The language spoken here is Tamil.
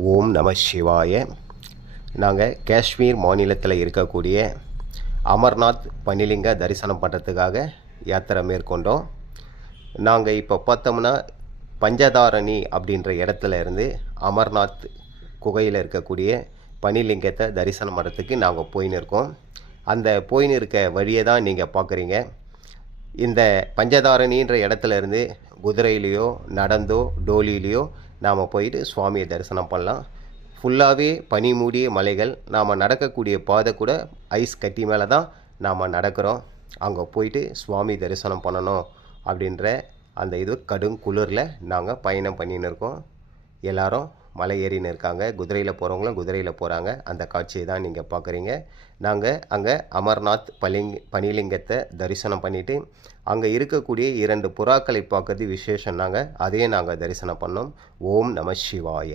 ஓம் நம சிவாய. நாங்கள் காஷ்மீர் மாநிலத்தில் இருக்கக்கூடிய அமர்நாத் பனிலிங்க தரிசனம் பண்ணுறதுக்காக யாத்திரை மேற்கொண்டோம். நாங்கள் இப்போ பார்த்தோம்னா பஞ்சதாரணி அப்படின்ற இடத்துல இருந்து அமர்நாத் குகையில் இருக்கக்கூடிய பனிலிங்கத்தை தரிசனம் பண்ணுறதுக்கு நாங்கள் போயின்னு இருக்கோம். அந்த போயின்னு இருக்க வழியை தான் நீங்கள் பார்க்குறீங்க. இந்த பஞ்சதாரணின்ற இடத்துல இருந்து குதிரையிலையோ நடந்தோ டோலியிலையோ நாம் போயிட்டு சுவாமியை தரிசனம் பண்ணலாம். ஃபுல்லாகவே பனி மூடிய மலைகள். நாம் நடக்கக்கூடிய பாதை கூட ஐஸ் கட்டி மேலே தான் நாம் நடக்கிறோம். அங்கே போயிட்டு சுவாமி தரிசனம் பண்ணணும் அப்படின்ற அந்த இது கடும் குளிரில் நாங்கள் பயணம் பண்ணின்னு இருக்கோம். எல்லோரும் மலை ஏறின்னு இருக்காங்க. குதிரையில் போகிறவங்களும் குதிரையில் போகிறாங்க. அந்த காட்சியை தான் நீங்கள் பார்க்குறீங்க. நாங்கள் அங்கே அமர்நாத் பனிலிங்கத்தை தரிசனம் பண்ணிவிட்டு அங்கே இருக்கக்கூடிய 2 புறாக்களை பார்க்கறது விசேஷம். அதையும் நாங்கள் தரிசனம் பண்ணோம். ஓம் நம சிவாய.